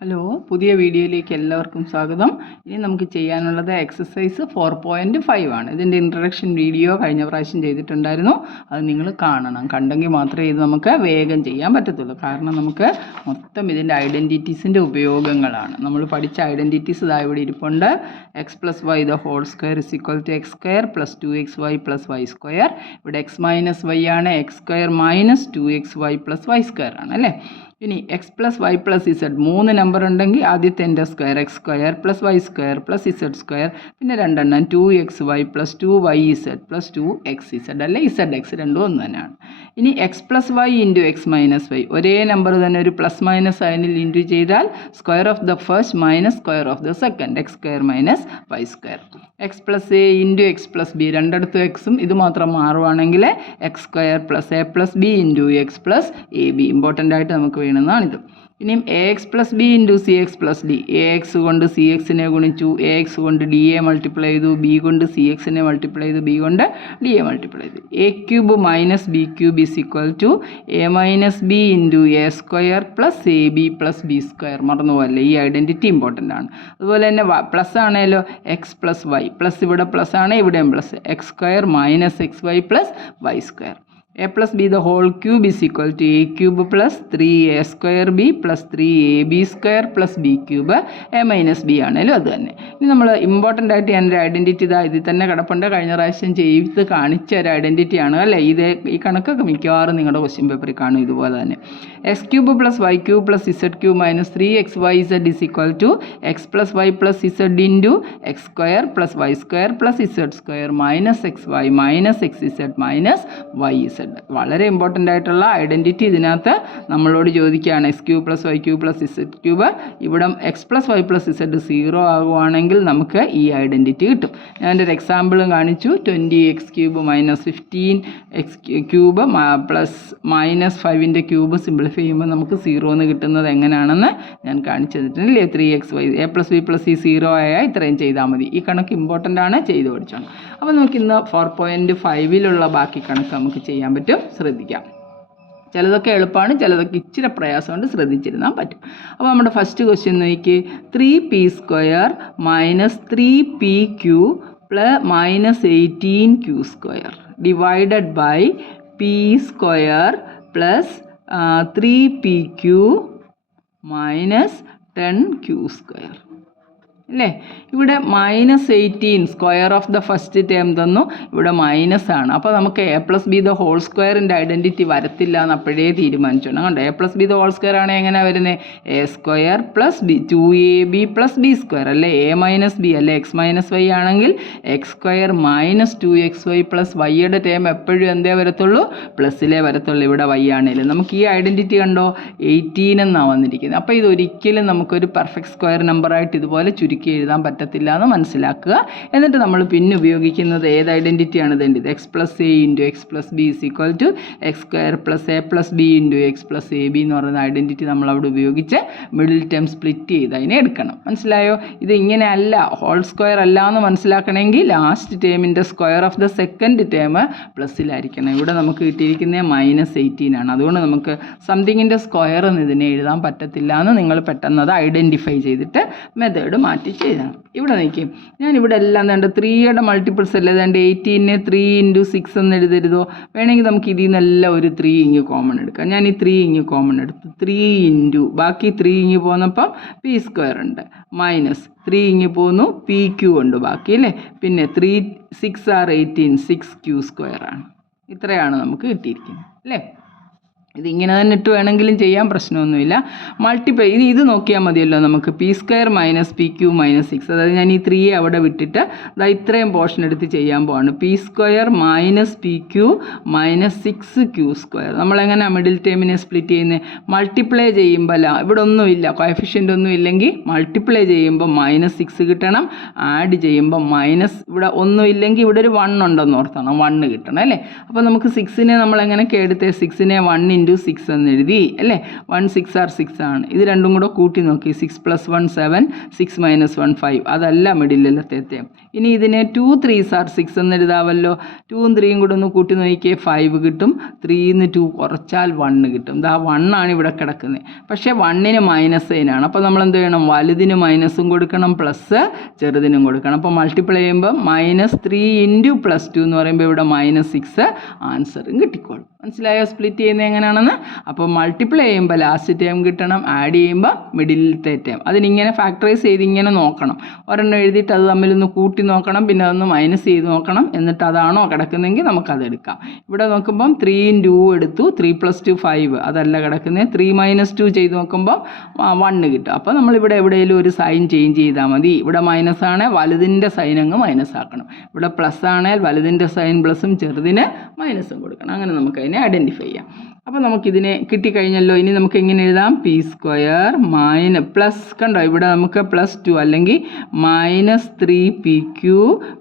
Hello, പുതിയ വീഡിയോയിലേക്ക് എല്ലാവർക്കും സ്വാഗതം. ഇനി നമുക്ക് ചെയ്യാനുള്ളത് എക്സസൈസ് 4.5 ആണ്. ഇതിൻ്റെ ഇൻട്രഡക്ഷൻ വീഡിയോ കഴിഞ്ഞ പ്രാവശ്യം ചെയ്തിട്ടുണ്ടായിരുന്നു. അത് നിങ്ങൾ കാണണം. കണ്ടെങ്കിൽ മാത്രമേ ഇത് നമുക്ക് വേഗം ചെയ്യാൻ പറ്റത്തുള്ളൂ. കാരണം നമുക്ക് മൊത്തം ഇതിൻ്റെ ഐഡൻറ്റിറ്റീസിൻ്റെ ഉപയോഗങ്ങളാണ്. നമ്മൾ പഠിച്ച ഐഡൻറ്റിറ്റീസ് ഇതാ ഇവിടെ ഇരിപ്പുണ്ട്. X plus Y the whole square is equal to X square plus 2xy plus Y square. ഇവിടെ എക്സ് മൈനസ് വൈ ആണ്. X square minus 2xy plus Y square ആണ് അല്ലേ. ഇനി X plus Y plus Z 3 number ഉണ്ടെങ്കിൽ ആദ്യത്തെ എൻ്റെ square X square plus Y square plus Z square, പിന്നെ രണ്ടെണ്ണം 2xy plus 2yz plus 2xz അല്ലെ. ഇസഡ് എക്സ് രണ്ടും ഒന്ന് തന്നെയാണ്. ഇനി X plus Y into X minus y, ഒരേ നമ്പർ തന്നെ ഒരു പ്ലസ് മൈനസ് സൈനിൽ ഇൻറ്റു ചെയ്താൽ square of the first minus square of the second, x square minus y square. X plus a into x plus b, രണ്ടിടത്തും എക്സും ഇത് മാത്രം മാറുവാണെങ്കിൽ x square plus a plus b into x plus a b. Important ആയിട്ട് നമുക്ക് വേണമെന്നാണിത്. ഇനിയും a x plus b into c x plus D, a x കൊണ്ട് സി എക്സിനെ ഗുണിച്ചു, എ എക്സ് കൊണ്ട് ഡി എ മൾട്ടിപ്ലൈ ചെയ്തു, ബി കൊണ്ട് സി എക്സിനെ മൾട്ടിപ്ലൈ ചെയ്തു, ബി കൊണ്ട് ഡി എ മൾട്ടിപ്ലൈ ചെയ്തു. A cube minus b cube is equal to a minus b into a square plus a b plus b square. മറന്നുപോകല്ലേ, ഈ identity important ആണ്. അതുപോലെ തന്നെ പ്ലസ് ആണേലോ എക്സ് പ്ലസ് വൈ, പ്ലസ് ഇവിടെ plus ആണ്, ഇവിടെയും plus, x square minus x y plus Y square. A plus B the whole cube is equal to A cube plus 3a square B plus 3ab square plus B cube. A minus B ആണേലും അത് തന്നെ. ഇനി നമ്മൾ important ആയിട്ട് ഞാനൊരു identity ഇതാ ഇതിൽ തന്നെ കിടപ്പുണ്ട്. കഴിഞ്ഞ പ്രാവശ്യം ചെയ്ത് കാണിച്ച ഒരു ഐഡൻറ്റിറ്റിയാണ് അല്ലേ. ഈ കണക്കൊക്കെ മിക്കവാറും നിങ്ങളുടെ ക്വസ്റ്റ്യൻ പേപ്പറിൽ കാണും ഇതുപോലെ തന്നെ. X cube plus y cube plus z cube minus 3xyz is equal to x plus Y plus z into x square plus Y square plus Z square minus x y minus x z minus y z. വളരെ important ആയിട്ടുള്ള identity ഇതിനകത്ത് നമ്മളോട് ചോദിക്കുകയാണ്. X cube plus y cube plus z cube, ഇവിടെ x plus Y plus z 0 ആകുവാണെങ്കിൽ നമുക്ക് ഈ identity കിട്ടും. ഞാൻ എൻ്റെ ഒരു എക്സാമ്പിളും കാണിച്ചു. 20x cube minus 15x cube plus minus 5ൻ്റെ ക്യൂബ് സിംപ്ലിഫൈ ചെയ്യുമ്പോൾ നമുക്ക് 0 എന്ന് കിട്ടുന്നത് എങ്ങനെയാണെന്ന് ഞാൻ കാണിച്ചു തന്നിട്ടില്ലേ. 3xy a plus b plus ഈ 0 ആയാൽ ഇത്രയും ചെയ്താൽ മതി. ഈ കണക്ക് ഇമ്പോർട്ടൻ്റ് ആണ്, ചെയ്ത് പഠിച്ചോണം. അപ്പോൾ നമുക്ക് ഇന്ന് 4.5ലുള്ള ബാക്കി കണക്ക് നമുക്ക് ചെയ്യാൻ പറ്റും. ശ്രദ്ധിക്കാം. ചിലതൊക്കെ എളുപ്പമാണ്, ചിലതൊക്കെ ഇച്ചിരി പ്രയാസമുണ്ട്, ശ്രദ്ധിച്ചിരുന്നാൽ പറ്റും. അപ്പോൾ നമ്മുടെ ഫസ്റ്റ് ക്വസ്റ്റ്യൻ നോക്കി. 3p square minus 3pq plus minus 18q square divided by p square plus 3pq minus 10q square അല്ലേ. ഇവിടെ minus 18 square of the first term തന്നു, ഇവിടെ മൈനസ് ആണ്. അപ്പോൾ നമുക്ക് a plus B the whole സ്ക്വയറിൻ്റെ identity വരത്തില്ല എന്ന് അപ്പോഴേ തീരുമാനിച്ചോണം. കണ്ടോ, a plus B the whole square ആണ് എങ്ങനെയാണ് വരുന്നത്? A square plus b 2ab plus b square അല്ലേ. എ മൈനസ് ബി അല്ലേ, എക്സ് മൈനസ് വൈ ആണെങ്കിൽ x square minus 2xy plus വൈയുടെ ടേം എപ്പോഴും എന്തേ വരത്തുള്ളൂ? പ്ലസ്സിലേ വരത്തുള്ളൂ. ഇവിടെ വൈ ആണെങ്കിലും നമുക്ക് ഈ ഐഡൻറ്റിറ്റി കണ്ടോ 18 എന്നാണ് വന്നിരിക്കുന്നത്. അപ്പോൾ ഇതൊരിക്കലും നമുക്കൊരു പെർഫെക്റ്റ് സ്ക്വയർ നമ്പറായിട്ട് ഇതുപോലെ ചുരുക്കി എഴുതാൻ പറ്റത്തില്ല എന്ന് മനസ്സിലാക്കുക. എന്നിട്ട് നമ്മൾ പിന്നെ ഉപയോഗിക്കുന്നത് ഏത് ഐഡൻറ്റിറ്റിയാണ്? ഇതേണ്ടത് x plus a into x plus b is equal to X square plus a plus b into x plus a b എന്ന് പറയുന്ന ഐഡൻറ്റിറ്റി നമ്മൾ അവിടെ ഉപയോഗിച്ച് മിഡിൽ ടേം സ്പ്ലിറ്റ് ചെയ്ത് അതിനെ എടുക്കണം. മനസ്സിലായോ? ഇത് ഇങ്ങനെ അല്ല, ഹോൾ സ്ക്വയർ അല്ല എന്ന് മനസ്സിലാക്കണമെങ്കിൽ ലാസ്റ്റ് ടേമിൻ്റെ square of the second term പ്ലസ്സിലായിരിക്കണം. ഇവിടെ നമുക്ക് കിട്ടിയിരിക്കുന്നത് മൈനസ് 18 ആണ്. അതുകൊണ്ട് നമുക്ക് സംതിങ്ങിൻ്റെ സ്ക്വയർ എന്ന് ഇതിനെ എഴുതാൻ പറ്റത്തില്ല എന്ന് നിങ്ങൾ പെട്ടെന്ന് അത് ഐഡൻറ്റിഫൈ ചെയ്തിട്ട് മെത്തേഡ് മാറ്റി ചെയ്യണം. ഇവിടെ നോക്കിയും ഞാനിവിടെ എല്ലാം വേണ്ട 3യുടെ മൾട്ടിപ്പിൾസ് അല്ലേ വേണ്ട. 18നെ 3 ഇൻറ്റു 6 എന്ന് എഴുതരുതോ? വേണമെങ്കിൽ നമുക്ക് ഇതിൽ നിന്നെല്ലാം ഒരു 3 ഇങ്ങ് കോമൺ എടുക്കാം. ഞാൻ ഈ 3 ഇങ്ങ് കോമൺ എടുത്തു. 3 ഇൻറ്റു ബാക്കി 3 ഇങ്ങ് പോന്നപ്പം പി സ്ക്വയർ ഉണ്ട്, മൈനസ് 3 ഇങ്ങ് പോന്നു പി ക്യൂ ഉണ്ട് ബാക്കി അല്ലേ. പിന്നെ 3 6 ആർ 18 6q സ്ക്വയർ ആണ്. ഇത്രയാണ് നമുക്ക് കിട്ടിയിരിക്കുന്നത് അല്ലേ. ഇതിങ്ങനെ തന്നെ ഇട്ട് വേണമെങ്കിലും ചെയ്യാൻ പ്രശ്നമൊന്നുമില്ല. മൾട്ടിപ്ലൈ ഇത് നോക്കിയാൽ മതിയല്ലോ നമുക്ക്. P square minus P Q minus 6, അതായത് ഞാൻ ഈ 3 അവിടെ വിട്ടിട്ട് ഇത്രയും പോർഷൻ എടുത്ത് ചെയ്യാൻ പോവാണ്. P square minus P Q minus 6q square. നമ്മളെങ്ങനെ മിഡിൽ ടേമിനെ സ്പ്ലിറ്റ് ചെയ്യുന്നത്? മൾട്ടിപ്ലൈ ചെയ്യുമ്പോൾ ഇവിടെ ഒന്നുമില്ല, കോഎഫിഷ്യൻ്റ് ഒന്നും ഇല്ലെങ്കിൽ മൾട്ടിപ്ലൈ ചെയ്യുമ്പോൾ മൈനസ് 6 കിട്ടണം, ആഡ് ചെയ്യുമ്പോൾ മൈനസ് ഇവിടെ ഒന്നും ഇല്ലെങ്കിൽ ഇവിടെ ഒരു 1 ഉണ്ടെന്ന് ഓർത്തണം, 1 കിട്ടണം അല്ലേ. അപ്പോൾ നമുക്ക് 6നെ നമ്മളെങ്ങനെയൊക്കെ എടുത്തേ? 6നെ 1 ഇൻറ്റു 6 എന്ന് എഴുതി അല്ലേ. 1 6 ആർ 6 ആണ്. ഇത് രണ്ടും കൂടെ കൂട്ടി നോക്കി. 6 + 1 7, 6 - 1 5. അതല്ല മിഡിലത്തെ. ഇനി ഇതിനെ 2 3s ആർ 6 എന്ന് എഴുതാമല്ലോ. 2ഉം 3ഉം കൂടെ ഒന്ന് കൂട്ടി നോക്കിയേ 5 കിട്ടും. 3ന്ന് 2 കുറച്ചാൽ 1 കിട്ടും. ഇതാ 1 ആണ് ഇവിടെ കിടക്കുന്നത്. പക്ഷേ 1ന് മൈനസ് സൈനാണ്. അപ്പോൾ നമ്മൾ എന്ത് ചെയ്യണം? വലുതിന് മൈനസും കൊടുക്കണം, പ്ലസ് ചെറുതിനും കൊടുക്കണം. അപ്പോൾ മൾട്ടിപ്ലൈ ചെയ്യുമ്പോൾ -3 ഇൻറ്റു +2 എന്ന് പറയുമ്പോൾ ഇവിടെ -6 ആൻസറും കിട്ടിക്കോളും. മനസ്സിലായോ സ്പ്ലിറ്റ് ചെയ്യുന്നത് എങ്ങനെയാണെന്ന്? അപ്പോൾ മൾട്ടിപ്ലൈ ചെയ്യുമ്പോൾ ലാസ്റ്റ് ടൈം കിട്ടണം, ആഡ് ചെയ്യുമ്പോൾ മിഡിലത്തെ ടൈം. അതിനിങ്ങനെ ഫാക്ടറൈസ് ചെയ്ത് ഇങ്ങനെ നോക്കണം. ഒരെണ്ണം എഴുതിയിട്ട് അത് തമ്മിലൊന്ന് കൂട്ടി നോക്കണം, പിന്നെ അതൊന്ന് മൈനസ് ചെയ്ത് നോക്കണം. എന്നിട്ട് അതാണോ കിടക്കുന്നതെങ്കിൽ നമുക്കത് എടുക്കാം. ഇവിടെ നോക്കുമ്പം 3 × 2 എടുത്തു, 3 + 2 5. അതല്ല കിടക്കുന്നത്. 3 - 2 ചെയ്ത് നോക്കുമ്പോൾ 1 കിട്ടും. അപ്പോൾ നമ്മളിവിടെ എവിടെയെങ്കിലും ഒരു സൈൻ ചേഞ്ച് ചെയ്താൽ മതി. ഇവിടെ മൈനസ് ആണെങ്കിൽ വലുതിൻ്റെ സൈൻ അങ്ങ് മൈനസ് ആക്കണം. ഇവിടെ പ്ലസ് ആണെങ്കിൽ വലുതിൻ്റെ സൈൻ പ്ലസും ചെറുതിന് മൈനസും കൊടുക്കണം. അങ്ങനെ നമുക്കതിനെ ഐഡൻറ്റിഫൈ ചെയ്യാം. അപ്പോൾ നമുക്കിതിനെ കിട്ടിക്കഴിഞ്ഞല്ലോ. ഇനി നമുക്ക് എങ്ങനെ എഴുതാം? p² പ്ലസ്, കണ്ടോ ഇവിടെ നമുക്ക് +2 അല്ലെങ്കിൽ -3pq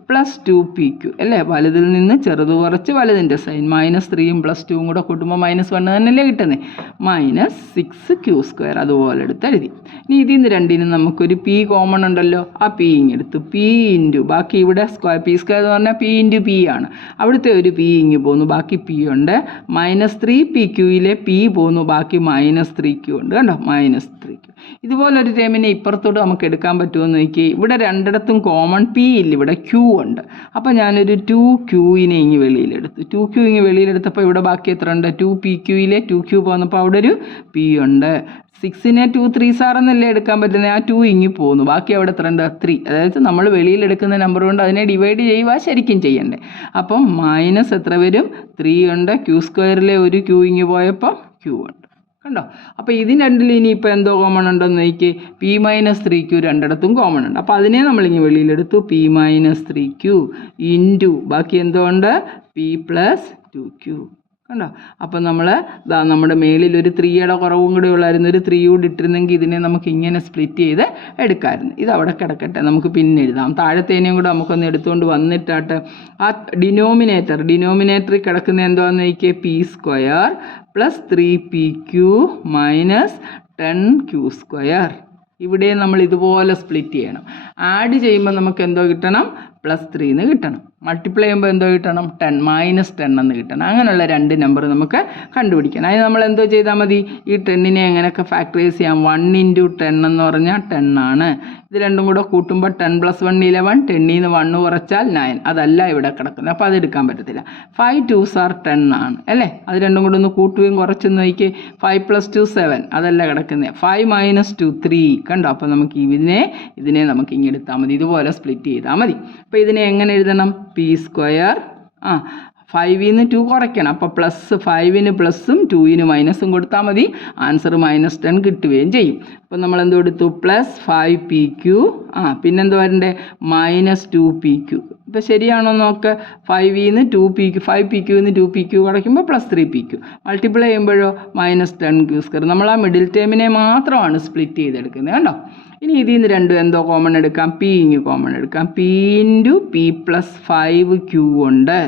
+ 2pq അല്ലേ. വലുതിൽ നിന്ന് ചെറുത് കുറച്ച് വലുതിൻ്റെ സൈൻ. -3ഉം +2ഉം കൂടെ കൂട്ടുമ്പോൾ -1 തന്നെയല്ലേ കിട്ടുന്നത്. -6q². അതുപോലെ എടുത്ത് എഴുതി. ഇനി ഇതിൽ നിന്ന് രണ്ടിനും നമുക്കൊരു p കോമൺ ഉണ്ടല്ലോ. ആ p ഇങ്ങെടുത്തു. p ഇൻറ്റു ബാക്കി ഇവിടെ p² എന്ന് പറഞ്ഞാൽ p ഇൻറ്റു p ആണ്. അവിടുത്തെ ഒരു p ഇങ്ങ് പോന്നു, ബാക്കി p ഉണ്ട്. -3pqയിലെ p പോന്നു, ബാക്കി -3q ഉണ്ട്. കണ്ടോ, -3q. ഇതുപോലൊരു ടേമിനെ ഇപ്പുറത്തോട്ട് നമുക്ക് എടുക്കാൻ പറ്റുമെന്ന് നോക്കി. ഇവിടെ രണ്ടിടത്തും കോമൺ p ഇല്ല, ഇവിടെ q ഉണ്ട്. അപ്പോൾ ഞാനൊരു 2qനെ ഇങ്ങ് വെളിയിലെടുത്തു. 2q ഇങ്ങ് വെളിയിലെടുത്തപ്പോൾ ഇവിടെ ബാക്കി എത്ര ഉണ്ട്? 2pqയിലെ 2q പോന്നപ്പോൾ അവിടെ ഒരു p ഉണ്ട്. 6നെ 2 3s ആർ എന്നല്ലേ എടുക്കാൻ പറ്റുന്നത്. ആ 2 ഇങ്ങ് പോകുന്നു, ബാക്കി അവിടെ എത്ര ഉണ്ട്? 3. അതായത് നമ്മൾ വെളിയിലെടുക്കുന്ന നമ്പർ കൊണ്ട് അതിനെ ഡിവൈഡ് ചെയ്യുക ശരിക്കും ചെയ്യണ്ടേ. അപ്പം മൈനസ് എത്ര വരും? 3 ഉണ്ട്. q²ലെ ഒരു q ഇങ്ങ് പോയപ്പോൾ q ഉണ്ട്. കണ്ടോ. അപ്പോൾ ഇതിന് രണ്ടിൽ ഇനിയിപ്പോൾ എന്തോ കോമൺ ഉണ്ടെന്ന് നോക്കി. p - 3q രണ്ടിടത്തും കോമൺ ഉണ്ട്. അപ്പോൾ അതിനെ നമ്മളിങ്ങനെ വെളിയിലെടുത്തു. p - 3q ഇൻറ്റു ബാക്കി എന്തോ ഉണ്ട്? p + 2q. കണ്ടോ. അപ്പം നമ്മൾ നമ്മുടെ മേളിൽ ഒരു 3യുടെ കുറവും കൂടെ ഉള്ളായിരുന്നു. ഒരു 3 കൂടി ഇട്ടിരുന്നെങ്കിൽ ഇതിനെ നമുക്ക് ഇങ്ങനെ സ്പ്ലിറ്റ് ചെയ്ത് എടുക്കാമായിരുന്നു. ഇത് അവിടെ കിടക്കട്ടെ, നമുക്ക് പിന്നെ എഴുതാം. താഴത്തേനെയും കൂടെ നമുക്കൊന്ന് എടുത്തുകൊണ്ട് വന്നിട്ടാട്ട് ആ ഡിനോമിനേറ്ററിൽ കിടക്കുന്ന എന്താണെന്ന് നോക്കിയേ. p² + 3pq - 10q². ഇവിടെ നമ്മൾ ഇതുപോലെ സ്പ്ലിറ്റ് ചെയ്യണം. ആഡ് ചെയ്യുമ്പോൾ നമുക്ക് എന്തോ കിട്ടണം? +3 എന്ന് കിട്ടണം. മൾട്ടിപ്ലൈ ചെയ്യുമ്പോൾ എന്തോ കിട്ടണം? -10 എന്ന് കിട്ടണം. അങ്ങനെയുള്ള രണ്ട് നമ്പർ നമുക്ക് കണ്ടുപിടിക്കണം. അതിന് നമ്മൾ എന്തോ ചെയ്താൽ മതി? ഈ 10നെ എങ്ങനെയൊക്കെ ഫാക്ടറൈസ് ചെയ്യാം? 1 × 10 എന്ന് പറഞ്ഞാൽ 10 ആണ്. ഇത് രണ്ടും കൂടെ കൂട്ടുമ്പോൾ 10 + 1 11. 10ൽ നിന്ന് 1 കുറച്ചാൽ 9. അതല്ല ഇവിടെ കിടക്കുന്നത്. അപ്പോൾ അതെടുക്കാൻ പറ്റത്തില്ല. 5 2s ആർ 10 ആണ് അല്ലേ. അത് രണ്ടും കൂടെ ഒന്ന് കൂട്ടുകയും കുറച്ചൊന്ന് നോക്കി. 5 + 2 7. അതല്ല കിടക്കുന്നത്. 5 - 2 3. കണ്ടോ. അപ്പോൾ നമുക്ക് ഇതിനെ നമുക്ക് ഇങ്ങനെ എടുത്താൽ മതി. ഇതുപോലെ സ്പ്ലിറ്റ് ചെയ്താൽ മതി. അപ്പോൾ ഇതിനെ എങ്ങനെ എഴുതണം? p². 5ൽ നിന്ന് 2 കുറയ്ക്കണം. അപ്പോൾ +5ന് പ്ലസും 2ന് മൈനസും കൊടുത്താൽ മതി. ആൻസർ -10 കിട്ടുകയും ചെയ്യും. അപ്പോൾ നമ്മൾ എന്തോ എടുത്തു? +5pq. പിന്നെന്തോ വരണ്ടേ? -2pq. ഇപ്പോൾ ശരിയാണോ നോക്ക്. 5ൽ നിന്ന് 2pq, 5pqയിൽ നിന്ന് 2pq കുറയ്ക്കുമ്പോൾ +3pq. മൾട്ടിപ്ലൈ ചെയ്യുമ്പോഴോ -10q². നമ്മൾ ആ മിഡിൽ ടേമിനെ മാത്രമാണ് സ്പ്ലിറ്റ് ചെയ്തെടുക്കുന്നത്. കണ്ടോ. ഇനി ഇതിൽ നിന്ന് രണ്ടും എന്തോ കോമൺ എടുക്കാം? p ഇങ്ങ് കോമൺ എടുക്കാം. p × p + 5q ഉണ്ട്.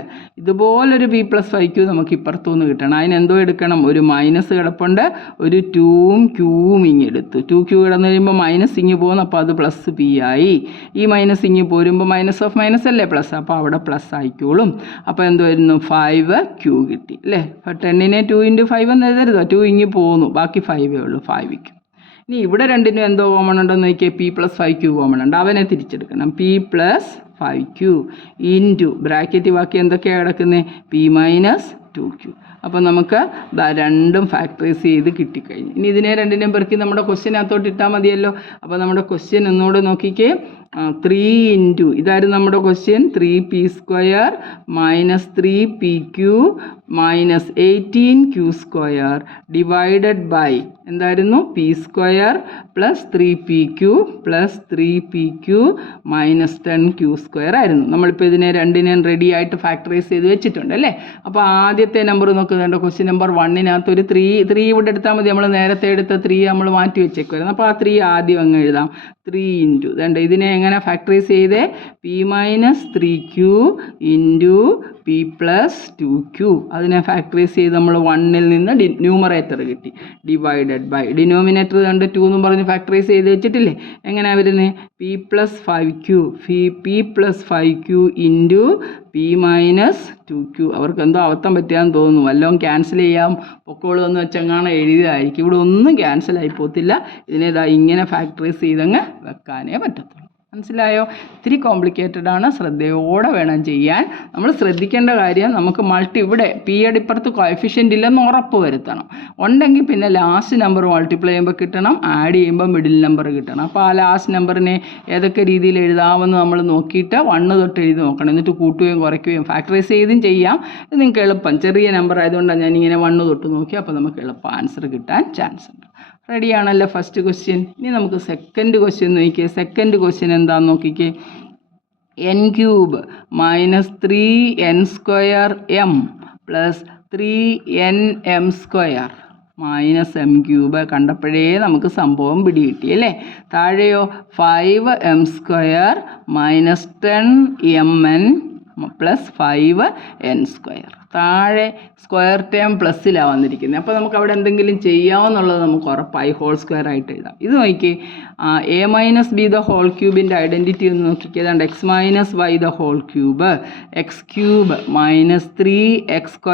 ഇതുപോലൊരു p + 5q നമുക്ക് ഇപ്പുറത്തുനിന്ന് കിട്ടണം. അതിനെന്തോ എടുക്കണം? ഒരു മൈനസ് കിടപ്പുണ്ട്. ഒരു 2ഉം qവും ഇങ്ങ് എടുത്തു. 2q കിടന്നു കഴിയുമ്പോൾ മൈനസ് ഇങ്ങ് പോകുന്നു. അപ്പോൾ അത് +p ആയി. ഈ മൈനസ് ഇങ്ങ് പോരുമ്പോൾ -(- അല്ലേ പ്ലസ്. അപ്പോൾ അവിടെ പ്ലസ് ആയിക്കോളും. അപ്പോൾ എന്തോ വരുന്നു? 5q കിട്ടി അല്ലേ. 10നെ 2 × 5 എന്ന് എഴുതരുതോ. 2 ഇങ്ങ് പോകുന്നു, ബാക്കി 5 ഉള്ളൂ. 5q. ഇനി ഇവിടെ രണ്ടിനും എന്തോ കോമൺ ഉണ്ടോ എന്ന് നോക്കിയാൽ. p + 5q കോമൺ ഉണ്ട്. അവനെ തിരിച്ചെടുക്കണം. p + 5q ഇൻറ്റു ബ്രാക്കറ്റ് ബാക്കി എന്തൊക്കെയാണ് കിടക്കുന്നത്? p - 2q. അപ്പോൾ നമുക്ക് രണ്ടും ഫാക്ടറൈസ് ചെയ്ത് കിട്ടിക്കഴിഞ്ഞു. ഇനി ഇതിനെ രണ്ടിനെയും പെറുക്കി നമ്മുടെ ക്വസ്റ്റ്യനകത്തോട്ട് ഇട്ടാൽ മതിയല്ലോ. അപ്പോൾ നമ്മുടെ ക്വസ്റ്റ്യൻ ഒന്നുകൂടെ നോക്കിക്കേ. 3 ഇൻറ്റു ഇതായിരുന്നു നമ്മുടെ question. 3p² - 3pq - 18q² divided by എന്തായിരുന്നു? p² + 3pq + 3pq - 10q² ആയിരുന്നു. നമ്മളിപ്പോൾ ഇതിനെ രണ്ടിനെയും റെഡി ആയിട്ട് ഫാക്ടറൈസ് ചെയ്ത് വെച്ചിട്ടുണ്ട് അല്ലേ. അപ്പോൾ ആദ്യത്തെ നമ്പർ നോക്കുന്നുണ്ട്. ക്വസ്റ്റ്യൻ നമ്പർ 1-നകത്ത് ഒരു 3 ഇവിടെ എടുത്താൽ മതി. നമ്മൾ നേരത്തെ എടുത്ത 3 നമ്മൾ മാറ്റി വെച്ചേക്കുമായിരുന്നു. അപ്പോൾ ആ 3 ആദ്യം അങ്ങ് എഴുതാം. 3 ഇൻറ്റു ഇതിനെ എങ്ങനെ ഫാക്ടറൈസ് ചെയ്തേ? p - 3q into P plus 2q. അതിനെ ഫാക്ടറൈസ് ചെയ്ത് നമ്മൾ 1ൽ നിന്ന് ന്യൂമറേറ്റർ കിട്ടി, ഡിവൈഡഡ് ബൈ ഡിനോമിനേറ്റർ കണ്ട് 2 എന്നും പറഞ്ഞ് ഫാക്ടറൈസ് ചെയ്ത് വെച്ചിട്ടില്ലേ. എങ്ങനെയാണ് വരുന്നത്? P plus 5q, P plus 5q into P minus 2q. അവർക്ക് എന്തോ അബദ്ധം പറ്റിയാന്ന് തോന്നുന്നു, വല്ലതും ക്യാൻസൽ ചെയ്യാം പൊക്കോളൂ എന്ന് വെച്ചെങ്ങാണ് എഴുതിയതായിരിക്കും. ഇവിടെ ഒന്നും ക്യാൻസൽ ആയി പോകത്തില്ല. ഇതിനെ ഇങ്ങനെ ഫാക്ടറൈസ് ചെയ്തങ്ങ് വെക്കാനേ പറ്റത്തുള്ളൂ. മനസ്സിലായോ? ഇത്തിരി കോംപ്ലിക്കേറ്റഡ് ആണ്, ശ്രദ്ധയോടെ വേണം ചെയ്യാൻ. നമ്മൾ ശ്രദ്ധിക്കേണ്ട കാര്യം, നമുക്ക് ഇവിടെ പിയുടെ ഇപ്പുറത്ത് കോഎഫിഷ്യൻ്റ് ഇല്ലെന്ന് ഉറപ്പ് വരുത്തണം. ഉണ്ടെങ്കിൽ പിന്നെ ലാസ്റ്റ് നമ്പർ മൾട്ടിപ്ലൈ ചെയ്യുമ്പോൾ കിട്ടണം, ആഡ് ചെയ്യുമ്പോൾ മിഡിൽ നമ്പർ കിട്ടണം. അപ്പോൾ ആ ലാസ്റ്റ് നമ്പറിനെ ഏതൊക്കെ രീതിയിൽ എഴുതാമെന്ന് നമ്മൾ നോക്കിയിട്ട് 1 തൊട്ട് എഴുതി നോക്കണം. എന്നിട്ട് കൂട്ടുകയും കുറയ്ക്കുകയും ഫാക്ടറൈസ് ചെയ്തും ചെയ്യാം. ഇത് നിങ്ങൾക്ക് എളുപ്പം, ചെറിയ നമ്പർ ആയതുകൊണ്ടാണ് ഞാനിങ്ങനെ 1 തൊട്ട് നോക്കി. അപ്പോൾ നമുക്ക് എളുപ്പം ആൻസർ കിട്ടാൻ ചാൻസ് ഉണ്ട്. റെഡിയാണല്ലോ ഫസ്റ്റ് ക്വസ്റ്റ്യൻ. ഇനി നമുക്ക് സെക്കൻഡ് ക്വസ്റ്റ്യൻ നോക്കിക്കേ. സെക്കൻഡ് ക്വസ്റ്റ്യൻ എന്താണെന്ന് നോക്കിക്കേ. n³ minus 3n² plus 3nm² minus m³ കണ്ടപ്പോഴേ നമുക്ക് സംഭവം പിടികിട്ടി അല്ലേ. താഴെയോ 5m² minus 10mn plus 5n². താഴെ സ്ക്വയർ ടേം പ്ലസ്സിലാണ് വന്നിരിക്കുന്നത്. അപ്പോൾ നമുക്ക് അവിടെ എന്തെങ്കിലും ചെയ്യാമെന്നുള്ളത് നമുക്ക് ഉറപ്പായി ഹോൾ സ്ക്വയർ ആയിട്ട് എഴുതാം. ഇത് നോക്കി, a minus B the whole ക്യൂബിൻ്റെ ഐഡൻറ്റിറ്റി ഒന്ന് നോക്കിക്കുക. ഏതാണ്ട് x minus y the whole cube, x³ minus 3x²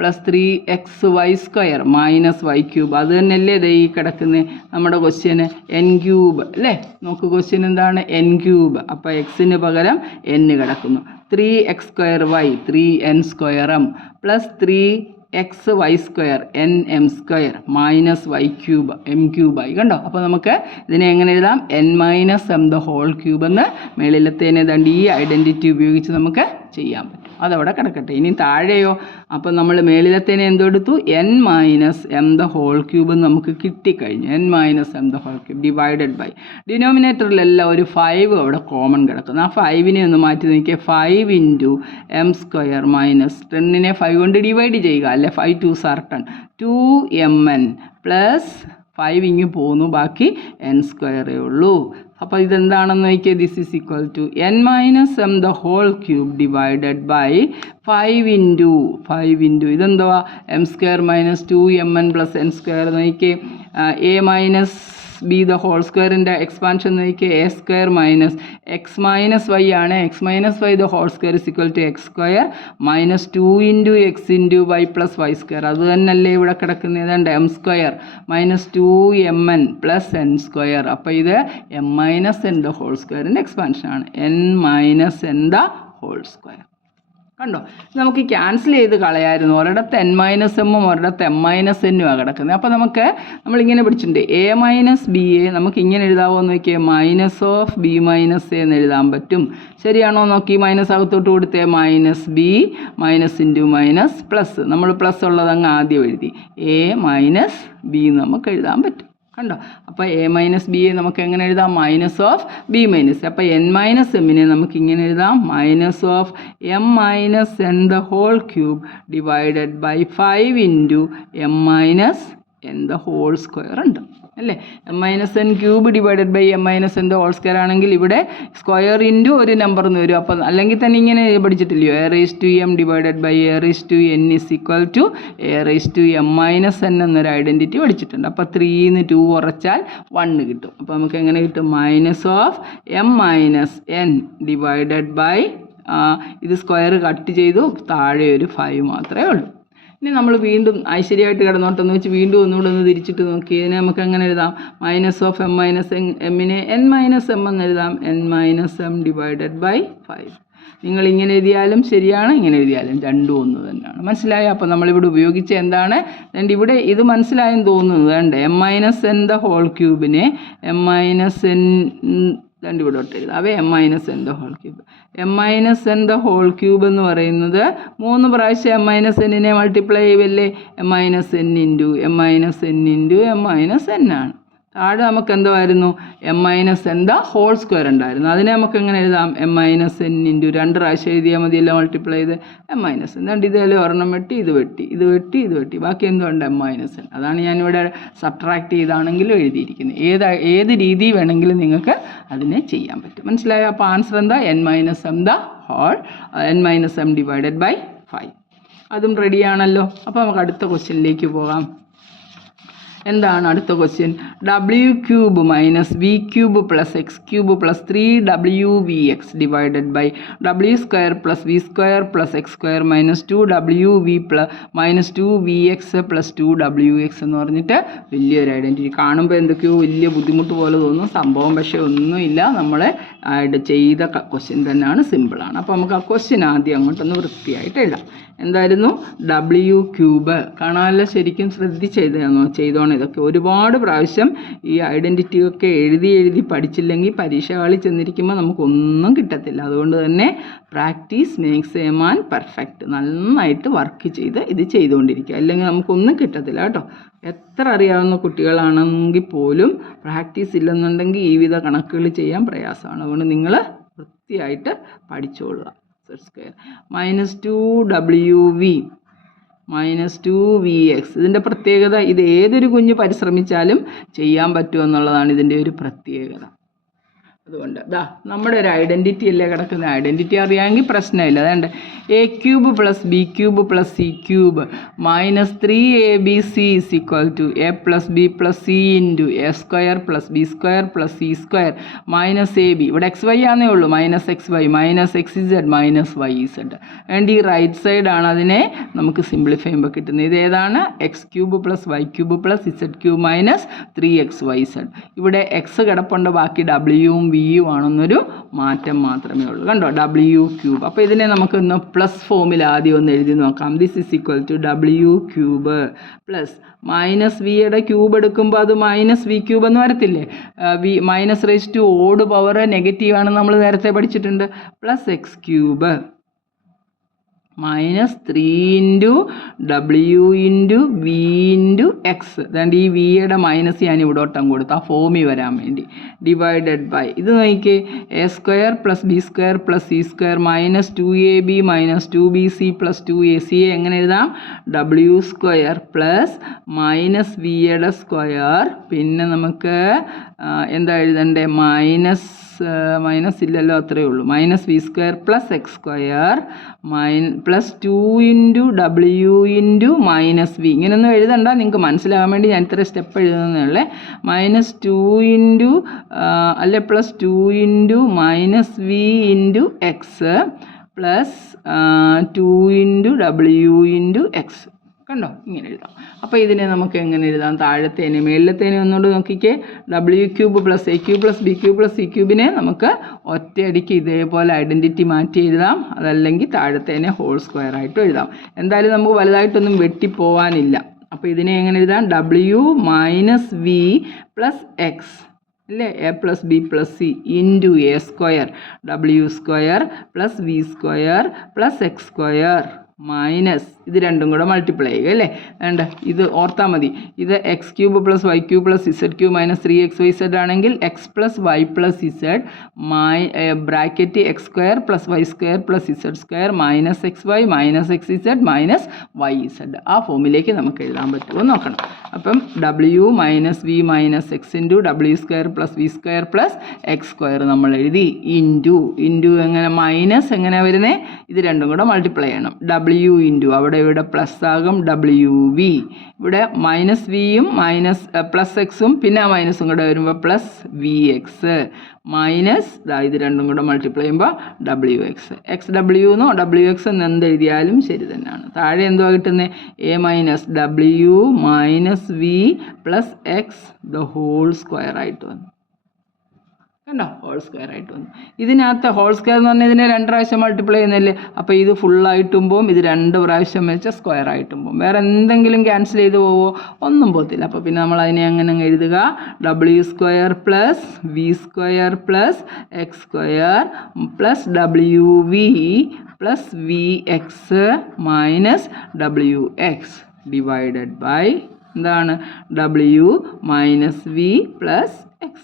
plus 3xy² minus y³. അത് തന്നെയല്ലേ ഇത് ഈ കിടക്കുന്നത് നമ്മുടെ ക്വസ്റ്റ്യന് n³ അല്ലേ. നോക്ക് ക്വസ്റ്റ്യൻ എന്താണ്? n³ അപ്പോൾ എക്സിന് പകരം n കിടക്കുന്നു. 3x² 3n² plus 3xy² nm² minus y³ m³ ആയി. കണ്ടോ? അപ്പോൾ നമുക്ക് ഇതിനെ എങ്ങനെ എഴുതാം? n minus m the whole cube എന്ന് മേളിലത്തേനെ ദണ്ട് ഈ ഐഡൻറ്റിറ്റി ഉപയോഗിച്ച് നമുക്ക് ചെയ്യാൻ പറ്റും. അതവിടെ കിടക്കട്ടെ. ഇനി താഴെയോ? അപ്പോൾ നമ്മൾ മേളിലത്തേനെ എന്തെടുത്തു? n minus m the whole cube നമുക്ക് കിട്ടിക്കഴിഞ്ഞു. n minus m the whole cube divided by ഡിനോമിനേറ്ററിലെല്ലാം ഒരു 5 അവിടെ കോമൺ കിടക്കുന്നു. ആ 5നെ ഒന്ന് മാറ്റി നോക്കിയാൽ 5 ഇൻറ്റു m² മൈനസ് 10നെ 5 കൊണ്ട് ഡിവൈഡ് ചെയ്യുക അല്ലേ. 5 2s are 10 2mn പ്ലസ് 5 ഇങ്ങ് പോന്നു, ബാക്കി n² ഉള്ളൂ. അപ്പോൾ ഇതെന്താണെന്ന് നോക്കിയാൽ this is equal to n minus m the whole cube divided by 5 into ഇതെന്തുവാ? m² minus 2mn plus n² നോക്കിയേ. a minus B the whole സ്ക്വയറിൻ്റെ എക്സ്പാൻഷൻ നോക്കിയേ. a² minus x minus Y ആണ്. X minus y the whole square is equal to x² minus 2 into x into y plus y². അത് തന്നെയല്ലേ ഇവിടെ കിടക്കുന്നത്. ഏതാണ്ട് m² minus 2mn plus n². അപ്പോൾ ഇത് m minus n the whole സ്ക്വയറിൻ്റെ എക്സ്പാൻഷനാണ്. n minus n the whole square. കണ്ടോ? നമുക്ക് ക്യാൻസൽ ചെയ്ത് കളയായിരുന്നു. ഒരിടത്ത് n മൈനസ് എമ്മും ഒരിടത്ത് m മൈനസ് എന്നും ആണ് കിടക്കുന്നത്. അപ്പോൾ നമ്മളിങ്ങനെ പിടിച്ചിട്ടുണ്ട്. a മൈനസ് ബി എ നമുക്ക് ഇങ്ങനെ എഴുതാമോ എന്ന് നോക്കിയാൽ minus of B minus A എന്ന് എഴുതാൻ പറ്റും. ശരിയാണോ നോക്കി? മൈനസ് അകത്തോട്ട് കൊടുത്തേ. Minus B minus into minus plus, നമ്മൾ പ്ലസ് ഉള്ളത് അങ്ങ് ആദ്യം എഴുതി. a മൈനസ് ബി നമുക്ക് എഴുതാൻ പറ്റും. കണ്ടോ? അപ്പോൾ a മൈനസ് ബി എ നമുക്ക് എങ്ങനെ എഴുതാം? Minus of B minus. അപ്പോൾ n മൈനസ് എമ്മിനെ നമുക്ക് ഇങ്ങനെ എഴുതാം. Minus of m minus n the whole cube divided by 5 into m minus n the whole square ഉണ്ട് അല്ലേ. m minus n cube divided by m minus n the whole square ആണെങ്കിൽ ഇവിടെ square into ഒരു number എന്ന് വരും. അപ്പോൾ അല്ലെങ്കിൽ തന്നെ ഇങ്ങനെ പഠിച്ചിട്ടില്ലയോ? a raise to m divided by a raise to n is equal to a raise to m minus n എന്നൊരു ഐഡൻറ്റിറ്റി പഠിച്ചിട്ടുണ്ട്. അപ്പോൾ 3ന്ന് 2 കുറച്ചാൽ 1 കിട്ടും. അപ്പോൾ നമുക്ക് എങ്ങനെ കിട്ടും? Minus of m minus n divided by ഇത് സ്ക്വയർ കട്ട് ചെയ്തു, താഴെ ഒരു 5 മാത്രമേ ഉള്ളൂ. ഇനി നമ്മൾ വീണ്ടും ഐശ്വര്യമായിട്ട് കിടന്നോട്ടെന്ന് വെച്ച് വീണ്ടും ഒന്നുകൂടെ ഒന്ന് തിരിച്ചിട്ട് നോക്കി. ഇതിനെ നമുക്ക് എങ്ങനെ എഴുതാം? മൈനസ് ഓഫ് m മൈനസ് എമ്മിനെ n മൈനസ് m എന്ന് എഴുതാം. n minus m divided by 5. നിങ്ങൾ ഇങ്ങനെ എഴുതിയാലും ശരിയാണ്, ഇങ്ങനെ എഴുതിയാലും രണ്ടും ഒന്ന് തന്നെയാണ്. മനസ്സിലായോ? അപ്പോൾ നമ്മളിവിടെ ഉപയോഗിച്ച എന്താണ്? ഇവിടെ ഇത് മനസ്സിലായെന്ന് തോന്നുന്നത്. വേണ്ട m minus n the whole ക്യൂബിനെ m മൈനസ് n ഇവിടെ തൊട്ട് എഴുതാം. അവ m minus n the whole cube. m minus n the whole cube എന്ന് പറയുന്നത് 3 പ്രാവശ്യം m മൈനസ് എന്നിനെ മൾട്ടിപ്ലൈ ചെയ്യുമല്ലേ. m minus n into m minus n into m minus n ആണ്. താഴെ നമുക്ക് എന്തുമായിരുന്നു? m minus n the whole square ഉണ്ടായിരുന്നു. അതിനെ നമുക്ക് എങ്ങനെ എഴുതാം? m മൈനസ് n ഇൻറ്റു 2 പ്രാവശ്യം എഴുതിയാൽ മതിയല്ലോ മൾട്ടിപ്ലൈ ചെയ്ത് m മൈനസ് n. രണ്ട് ഇതേലും ഒരെണ്ണം വെട്ടി, ഇത് വെട്ടി, ഇത് വെട്ടി, ഇത് വെട്ടി, ബാക്കി എന്തുകൊണ്ട് m മൈനസ് n. അതാണ് ഞാനിവിടെ സബ്ട്രാക്ട് ചെയ്താണെങ്കിലും എഴുതിയിരിക്കുന്നത്. ഏത് രീതി വേണമെങ്കിലും നിങ്ങൾക്ക് അതിനെ ചെയ്യാൻ പറ്റും. മനസ്സിലായോ? അപ്പോൾ ആൻസർ എന്താ? n minus m the whole n-m/5. അതും റെഡിയാണല്ലോ. അപ്പോൾ നമുക്ക് അടുത്ത ക്വസ്റ്റ്യനിലേക്ക് പോകാം. എന്താണ് അടുത്ത question? w³ - v³ + x³ + 3wvx divided by w² + v² + x² - 2wv - 2vx + 2wx എന്ന് പറഞ്ഞിട്ട് വലിയൊരു ഐഡൻറ്റിറ്റി. കാണുമ്പോൾ എന്തൊക്കെയോ വലിയ ബുദ്ധിമുട്ട് പോലെ തോന്നും. സംഭവം പക്ഷേ ഒന്നുമില്ല. നമ്മൾ ചെയ്ത ക്വസ്റ്റ്യൻ തന്നെയാണ്, സിമ്പിളാണ്. അപ്പോൾ നമുക്ക് ആ ക്വസ്റ്റ്യൻ ആദ്യം അങ്ങോട്ടൊന്ന് വൃത്തിയായിട്ട് എഴുതാം. എന്തായിരുന്നു? w³ കാണാനല്ല, ശരിക്കും ചെയ്തോണം. ഇതൊക്കെ ഒരുപാട് പ്രാവശ്യം ഈ ഐഡൻറ്റിറ്റിയൊക്കെ എഴുതി പഠിച്ചില്ലെങ്കിൽ പരീക്ഷ ഹാളിൽ ചെന്നിരിക്കുമ്പോൾ നമുക്കൊന്നും കിട്ടത്തില്ല. അതുകൊണ്ട് തന്നെ practice makes a man perfect. നന്നായിട്ട് വർക്ക് ചെയ്ത് ഇത് ചെയ്തുകൊണ്ടിരിക്കുക, അല്ലെങ്കിൽ നമുക്കൊന്നും കിട്ടത്തില്ല കേട്ടോ. എത്ര അറിയാവുന്ന കുട്ടികളാണെങ്കിൽ പോലും പ്രാക്ടീസ് ഇല്ലെന്നുണ്ടെങ്കിൽ ഈ വിധ കണക്കുകൾ ചെയ്യാൻ പ്രയാസമാണ്. അതുകൊണ്ട് നിങ്ങൾ വൃത്തിയായിട്ട് പഠിച്ചോളുക. -2wv -2vx. ഇതിൻ്റെ പ്രത്യേകത, ഇത് ഏതൊരു കുഞ്ഞ് പരിശ്രമിച്ചാലും ചെയ്യാൻ പറ്റുമെന്നുള്ളതാണ് ഇതിൻ്റെ ഒരു പ്രത്യേകത. അതുകൊണ്ട് നമ്മുടെ ഒരു ഐഡൻറ്റിറ്റി അല്ലേ കിടക്കുന്നത്. ഐഡൻറ്റിറ്റി അറിയാമെങ്കിൽ പ്രശ്നമില്ല. അതുകൊണ്ട് a³ + b³ + c³ - 3abc = a + b + c × a² + b² + c² - ab. ഇവിടെ xy ആണേ ഉള്ളൂ. -xy -xz -yz. ആൻഡ് ഈ റൈറ്റ് സൈഡാണ് അതിനെ നമുക്ക് സിംപ്ലിഫൈ ചെയ്യുമ്പോൾ കിട്ടുന്നത്. ഇത് ഏതാണ്? x³ + y³ + z³ - 3xyz. ഇവിടെ x കിടപ്പുണ്ട്, ബാക്കി w-ഉം v-യും ആണെന്നൊരു മാറ്റം മാത്രമേ ഉള്ളൂ. കണ്ടോ? w³. അപ്പോൾ ഇതിനെ നമുക്കൊന്ന് പ്ലസ് ഫോമിൽ ആദ്യം ഒന്ന് എഴുതി നോക്കാം. This is equal to w³ plus -v-യുടെ ക്യൂബ് എടുക്കുമ്പോൾ അത് -v³ എന്ന് വരത്തില്ലേ? -⁻⁴ നെഗറ്റീവ് ആണെന്ന് നമ്മൾ നേരത്തെ പഠിച്ചിട്ടുണ്ട്. Plus x³ -3 × w × v × x. അതുകൊണ്ട് ഈ വിയുടെ മൈനസ് ഞാൻ ഇവിടെ ഒട്ടം കൊടുത്തു, ആ ഫോമിൽ വരാൻ വേണ്ടി. ഡിവൈഡഡ് ബൈ ഇത് നോക്കിയേ, a² + b² + c² - 2ab - 2bc + 2ac. എങ്ങനെ എഴുതാം? w² + -v-യുടെ സ്ക്വയർ, പിന്നെ നമുക്ക് എന്താ എഴുതണ്ടേ? മൈനസ് ഇല്ലല്ലോ, അത്രയേ ഉള്ളൂ. -v² + x² + 2 × w × -v. ഇങ്ങനെയൊന്നും എഴുതണ്ട, നിങ്ങൾക്ക് മനസ്സിലാകാൻ വേണ്ടി ഞാൻ ഇത്ര സ്റ്റെപ്പ് എഴുതുന്നേ ഉള്ളേ. -2 + 2 × -v × x + 2 × w × x. കണ്ടോ? ഇങ്ങനെ എഴുതാം. അപ്പോൾ ഇതിനെ നമുക്ക് എങ്ങനെ എഴുതാം? താഴത്തേനെ മേളിലത്തേനെ ഒന്നുകൊണ്ട് നോക്കിക്കേ. w³ + a³ + b³ + c³ നമുക്ക് ഒറ്റയടിക്ക് ഇതേപോലെ ഐഡൻറ്റിറ്റി മാറ്റി എഴുതാം. അതല്ലെങ്കിൽ താഴത്തേനെ ഹോൾ സ്ക്വയർ ആയിട്ട് എഴുതാം. എന്തായാലും നമുക്ക് വലുതായിട്ടൊന്നും വെട്ടിപ്പോവാനില്ല. അപ്പോൾ ഇതിനെ എങ്ങനെ എഴുതാം? w - v + x അല്ലേ? a + b + c × a² w² + v² + x² minus ഇത് രണ്ടും കൂടെ മൾട്ടിപ്ലൈ ചെയ്യുക അല്ലേ? വേണ്ട, ഇത് ഓർത്താൽ മതി. ഇത് x³ + y³ + z³ - 3xyz ആണെങ്കിൽ x + y + z bracket x² + y² + z² - xy - xz - yz. ആ ഫോമിലേക്ക് നമുക്ക് എഴുതാൻ പറ്റുമോ നോക്കണം. അപ്പം w - v - x × w² + v² + x² നമ്മൾ എഴുതി. ഇൻറ്റു എങ്ങനെ മൈനസ് എങ്ങനെ വരുന്നത്? ഇത് രണ്ടും കൂടെ മൾട്ടിപ്ലൈ ചെയ്യണം. w × അവിടെ ഇവിടെ പ്ലസ് ആകും wv. ഇവിടെ -v-യും +x-ഉം പിന്നെ ആ മൈനസും കൂടെ വരുമ്പോൾ +vx മൈനസ് ഇത് രണ്ടും കൂടെ മൾട്ടിപ്ലൈ ചെയ്യുമ്പോൾ wx. xw എന്നോ wx എന്ന് എന്തെഴുതിയാലും ശരി തന്നെയാണ്. താഴെ എന്തുവാ കിട്ടുന്നത്? a - w - v + x ² ആയിട്ട് വന്നു. കണ്ടോ? ഹോൾ സ്ക്വയർ ആയിട്ട് വന്നു. ഇതിനകത്ത് ഹോൾ സ്ക്വയർ എന്ന് പറഞ്ഞാൽ ഇതിനെ 2 പ്രാവശ്യം മൾട്ടിപ്ലൈ ചെയ്യുന്നതല്ലേ? അപ്പോൾ ഇത് ഫുള്ളായിട്ടും പോവും, ഇത് 2 പ്രാവശ്യം വെച്ചാൽ സ്ക്വയർ ആയിട്ടും പോവും. വേറെ എന്തെങ്കിലും ക്യാൻസൽ ചെയ്ത് പോവോ? ഒന്നും പോകത്തില്ല. അപ്പോൾ പിന്നെ നമ്മൾ അതിനെ അങ്ങനെ എഴുതുക. w² + v² + x² + wv + vx - wx divided by എന്താണ്? w - v + x.